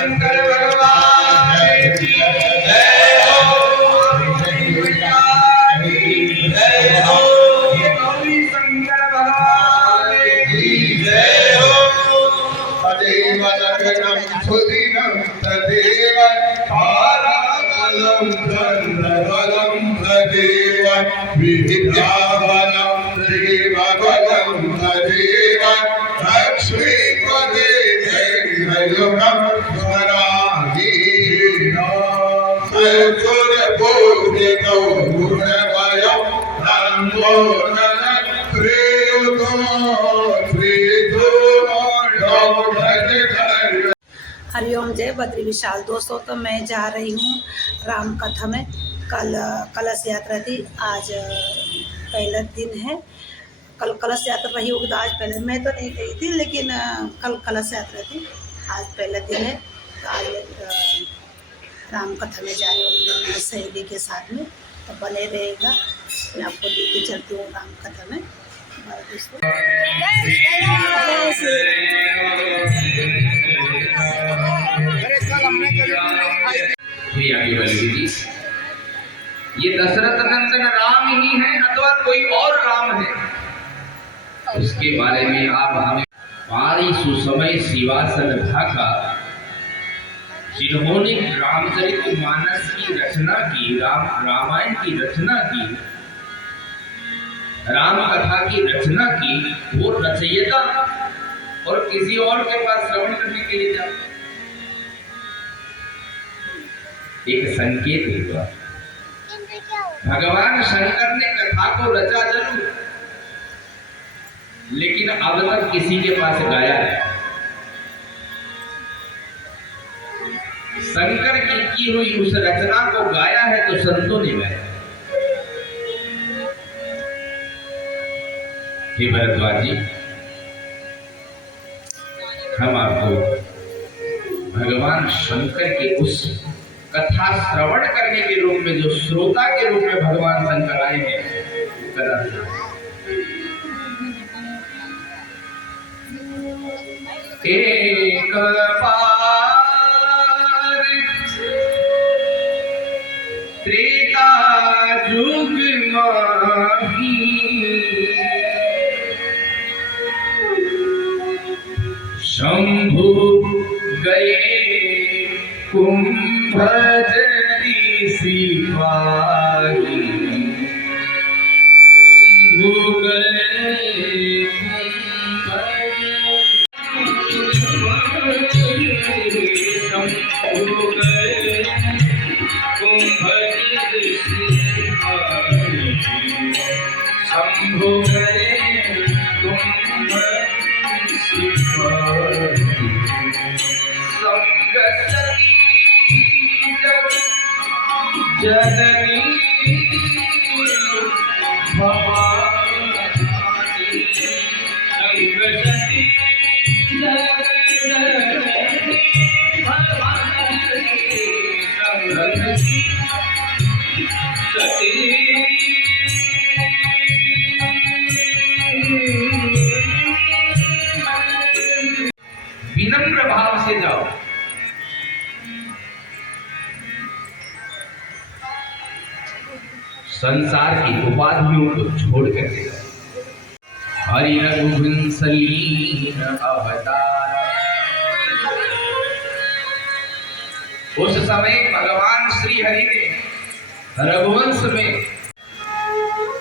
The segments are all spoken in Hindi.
शंकर भगवान की जय हो, जय हो, गौरी शंकर भगवान की जय हो। तदेव लग्नं सुदिनं तदेव ताराबलं चन्द्रबलं तदेव विद्याबलं देवबलं तदेव लक्ष्मीपदे जययुगं स्वराजी सुरपूजितो गुणमयं नमो हरिओम जय बद्री विशाल। दोस्तों तो मैं जा रही हूँ राम कथा में। कल कलश यात्रा थी, आज पहला दिन है। कल कलश यात्रा रही होगी तो आज पहले, मैं तो नहीं गई थी लेकिन कल कलश यात्रा थी, आज पहला दिन है। तो आज राम कथा में जा रही हूँ मेरी सहेली के साथ में, तो बने रहेगा। मैं आपको लेके चलती हूँ राम कथा में। ये दशरथ नंदन राम ही है अथवा कोई और राम है, उसके बारे में आप हमें पारी सुसमय शिवासन ढाका, जिन्होंने रामचरित मानस की रचना की, रामायण की रचना की, राम कथा की रचना की, वो रचयिता और किसी और के पास श्रवण करने के लिए जाओ, एक संकेत हुआ। भगवान शंकर ने कथा को रचा जरूर, लेकिन अब तक किसी के पास गाया है। शंकर की हुई उस रचना को गाया है तो संतों ने गाया। हे भरद्वाज जी, हम आपको भगवान शंकर के उस कथा श्रवण करने के रूप में, जो श्रोता के रूप में भगवान शंकर आए हैं, एक बार त्रेता युग माही शंभु गए कुंभजरी सिपाही, शंभु गए कुंभजरी सिपाही, शंभु गए जननी भवानी संगसती सती विनम्र भाव से जाओ। संसार की उपाधियों को छोड़ कर दे। हरि रघुवंश लीन अवतार। उस समय भगवान श्री हरि ने रघुवंश में,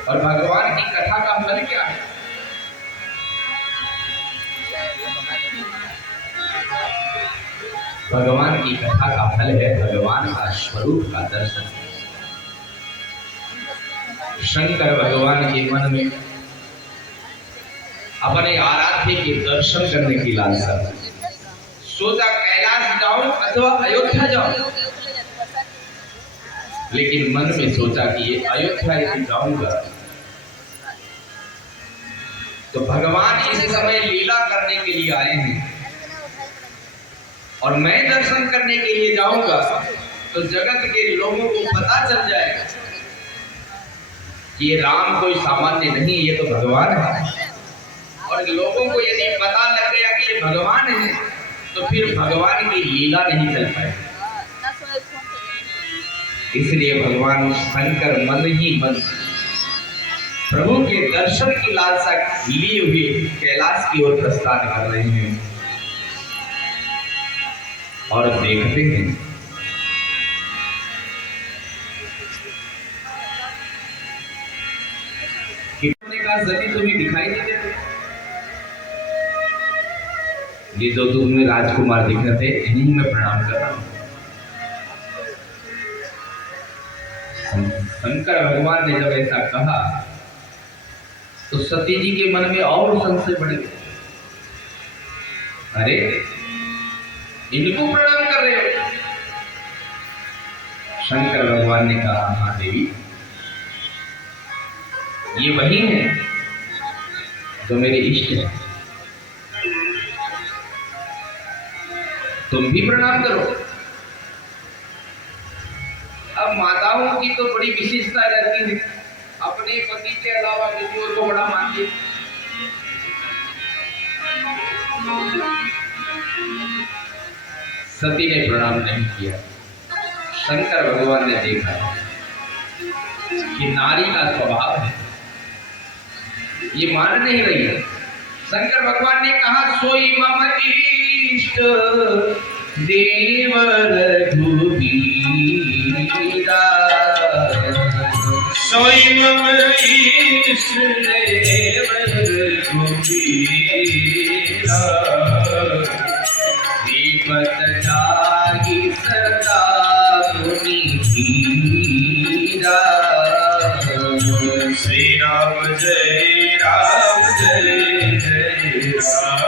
और भगवान की कथा का फल क्या है? भगवान की कथा का फल है भगवान का स्वरूप का दर्शन। शंकर भगवान के मन में अपने आराध्य के दर्शन करने की लालसा, सोचा कैलाश जाऊं अथवा अयोध्या जाऊं, लेकिन मन में सोचा कि ये अयोध्या यदि जाऊंगा तो भगवान इस समय लीला करने के लिए आए हैं, और मैं दर्शन करने के लिए जाऊंगा तो जगत के लोगों को पता चल जाएगा ये राम कोई सामान्य नहीं, ये तो भगवान है। और लोगों को यदि पता लग गया कि ये भगवान है तो तो फिर भगवान की लीला नहीं चल पाएगी। इसलिए भगवान शंकर मन ही मन प्रभु के दर्शन की लालसा लिए हुए कैलाश की ओर प्रस्थान कर रहे हैं और देखते हैं कि सती तुम्हें दिखाई नहीं देते। ये जो तुम्हें राजकुमार दिख रहे थे इन्हीं में प्रणाम कर रहा हूं। शंकर भगवान ने जब ऐसा कहा तो सती जी के मन में और संशय बढ़ गया। अरे इनको प्रणाम कर रहे हो? शंकर भगवान ने कहा हाँ देवी, ये वही है जो मेरे इष्ट है, तुम भी प्रणाम करो। अब माताओं की तो बड़ी विशेषता रहती है, अपने पति के अलावा किसी और को बड़ा मानती। सती ने प्रणाम नहीं किया। शंकर भगवान ने देखा कि नारी का स्वभाव है, ये मान नहीं रही है। शंकर भगवान ने कहा सोई मम इष्ट देव रघुबीरा, सोई मम इष्ट देव रघुबीरा, दीपत जाहि सदा मुनि धीरा। श्री राम जय राम जय जय राम।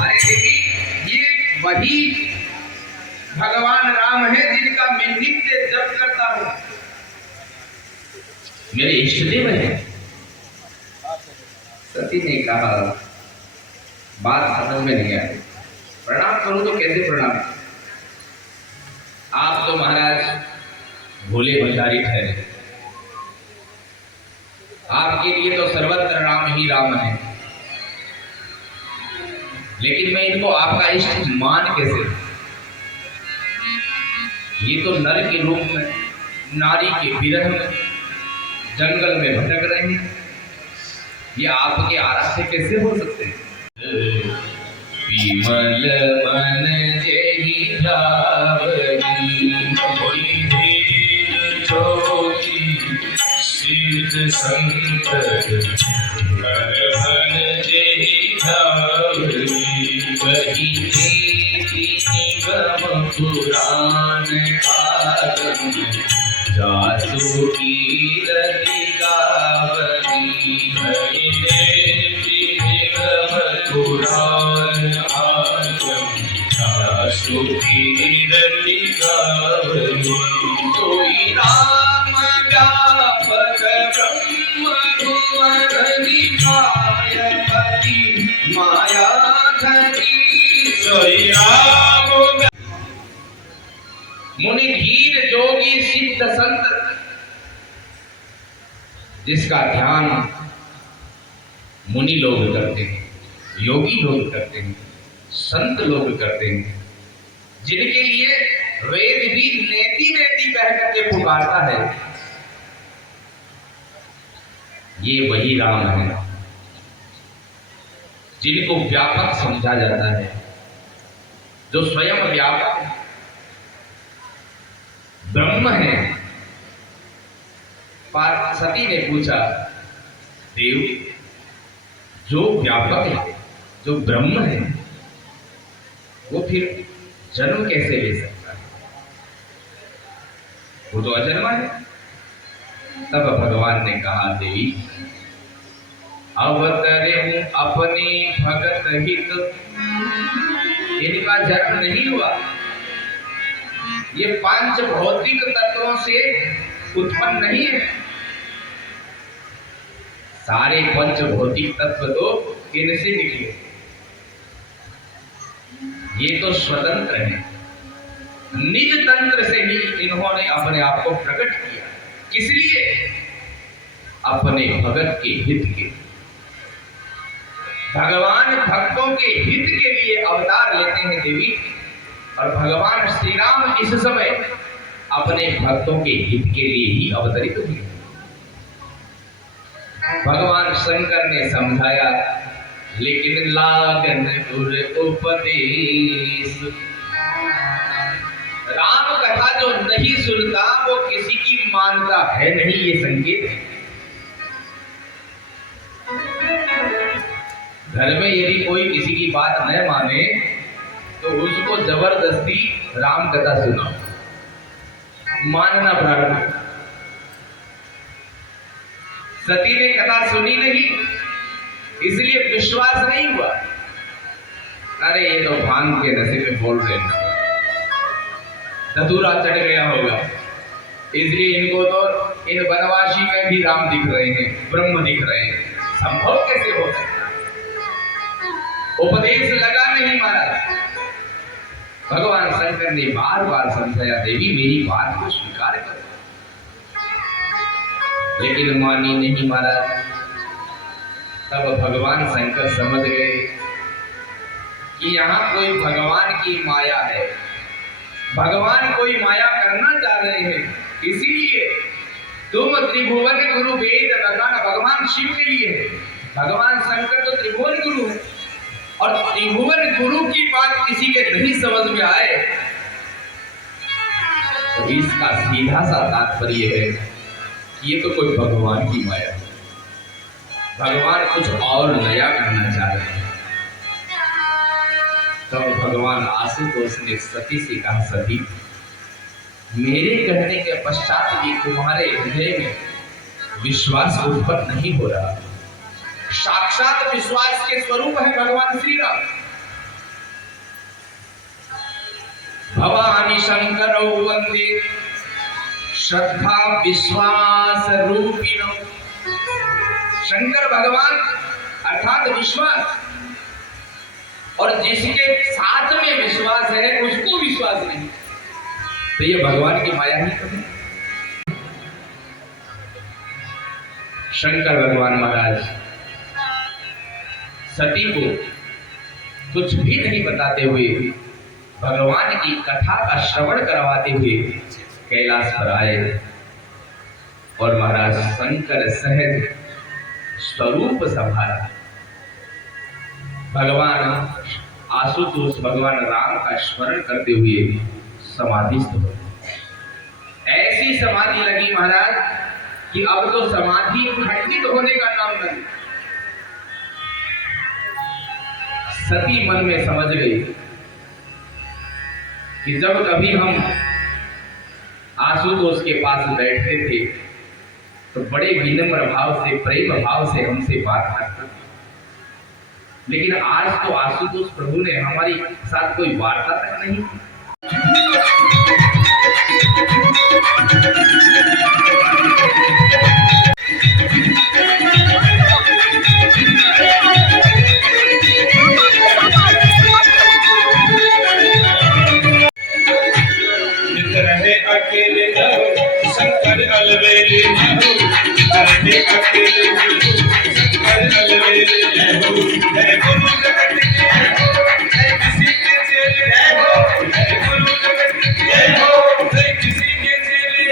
अरे देखिए, ये वही भगवान राम है जिनका मैं नित्य जप करता हूं, मेरे इष्ट देव है। सती ने कहा बात समझ में नहीं आई, प्रणाम करूं तो कैसे प्रणाम? आप तो महाराज भोले भंडारी ठहरे, आपके लिए तो सर्वत्र राम ही राम है, लेकिन मैं इनको आपका इष्ट मान कैसे? ये तो नर के रूप में नारी के विरह में जंगल में भटक रहे हैं, ये आपके आराध्य कैसे हो सकते हैं? विमल मन जेहि भावनी, जोगी सिद्ध संकट, मन मन जेहि भावनी, वही निगम पुराण आगम, जासु कीरति गावनी, हरि निगम पुराण आगम, जासु कीरति गावनी। कोई राम व्यापक ब्रह्म भुवन निकाय पति माया धरी, सोई राम मुनि धीर जोगी सिद्ध संत, जिसका ध्यान मुनि लोग करते हैं, योगी लोग करते हैं, संत लोग करते हैं, जिनके लिए वेद भी नेति नेति कह करके पुकारता है, ये वही राम है जिनको व्यापक समझा जाता है, जो स्वयं व्यापक ब्रह्म है। सती ने पूछा देव, जो व्यापक है, जो ब्रह्म है, वो फिर जन्म कैसे ले सकता है? वो तो अजन्मा है। तब भगवान ने कहा देवी, अवतरे हूं अपनी भगत हित, इनका जन्म नहीं हुआ, ये पांच भौतिक तत्वों से उत्पन्न नहीं है। सारे पंच भौतिक तत्व तो इनसे निकले, ये तो स्वतंत्र है, निज तंत्र से ही इन्होंने अपने आप को प्रकट किया। किस लिए? अपने भगत के हित के। भगवान भक्तों के हित के लिए अवतार लेते हैं देवी, और भगवान श्री राम इस समय अपने भक्तों के हित के लिए ही अवतरित हुए। भगवान शंकर ने समझाया, लेकिन लागन गुर उपदेश, राम कथा जो नहीं सुनता वो किसी की मानता है नहीं, ये संकेत है। घर में यदि कोई किसी की बात न माने तो उसको जबरदस्ती राम कथा सुनाओ, मानना प्रारंभ। सती ने कथा सुनी नहीं, इसलिए विश्वास नहीं हुआ। अरे ये तो भांग के नशे में बोल रहे हैं, धतूरा चढ़ गया होगा, इसलिए इनको तो इन वनवासी में भी राम दिख रहे हैं, ब्रह्म दिख रहे हैं। संभव कैसे हो सकता? उपदेश लगा नहीं महाराज। भगवान शंकर ने बार बार समझाया, देवी मेरी बात को स्वीकार करो, लेकिन मानी नहीं महाराज। तब भगवान शंकर समझ गए कि यहाँ कोई भगवान की माया है, भगवान कोई माया करना चाह रहे हैं, इसीलिए तुम त्रिभुवन गुरु वेद बताना भगवान शिव के लिए है। भगवान शंकर तो त्रिभुवन गुरु है, और त्रिभुवन गुरु की बात किसी के नहीं समझ में आए तो इसका सीधा सा तात्पर्य है कि ये तो कोई भगवान की माया है, भगवान कुछ और नया करना चाह रहे हैं। तब तो भगवान आशुतोष ने सती से कहा, सती मेरे कहने के पश्चात भी तुम्हारे हृदय में विश्वास उत्पन्न नहीं हो रहा। साक्षात विश्वास के स्वरूप है भगवान श्री राम। भवानी शंकर वंदे श्रद्धा विश्वास रूपिणो। शंकर भगवान अर्थात विश्वास, और जिसके साथ में विश्वास है उसको विश्वास नहीं, तो ये भगवान की माया ही तो है। शंकर भगवान महाराज सती को कुछ भी नहीं बताते हुए, भगवान की कथा का श्रवण करवाते हुए कैलाश पर आए, और महाराज शंकर सहज स्वरूप संभाला। भगवान आशुतोष भगवान राम का स्मरण करते हुए समाधिस्थ हो। ऐसी समाधि लगी महाराज कि अब तो समाधि खंडित होने का नाम नहीं। सती मन में समझ गई कि जब कभी हम आशुतोष के पास बैठते थे तो बड़े विनम्र भाव से, प्रेम भाव से हमसे बात करते थे, लेकिन आज तो आशुतोष प्रभु ने हमारी साथ कोई वार्ता तक नहीं की। अकेले शंकर अलवेले अकेले शंकर अलवेले गुरु जगत के किसी के चेले गुरु जगत के किसी के चेले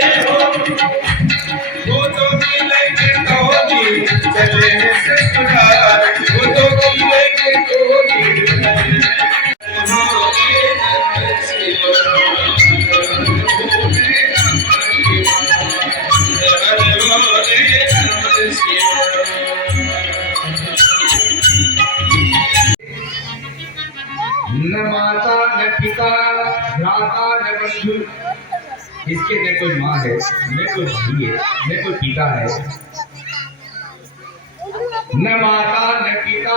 वो तो मिले के तोगी चले से सुधार, वो तो मिले के तोगी न माता न पिता भ्राता न बंधु, इसके न कोई माँ है, न कोई भाई है, न कोई पिता है। न माता न पिता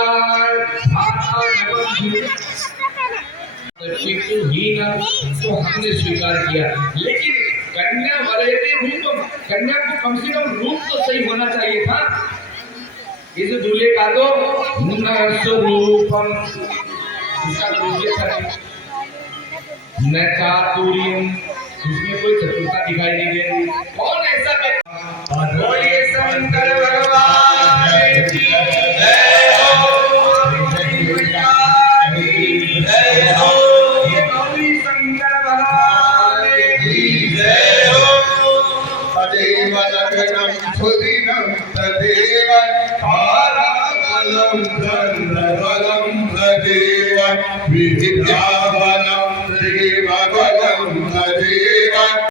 भ्राता न बंधु, पितु ही न तो हमने स्वीकार किया, लेकिन कन्या वरेते रूप, कन्या को कम से कम रूप तो सही होना चाहिए था। इस दूल्हे का तो न स्वरूपम, न चातुर्यम, इसमें कोई चतुरता दिखाई नहीं दे रही। कौन ऐसा बोलिए शंकर भगवान की जय हो। शरणं सुदिनं तदेव ताराबलं चन्द्रबलं तदेव विद्याबलं देव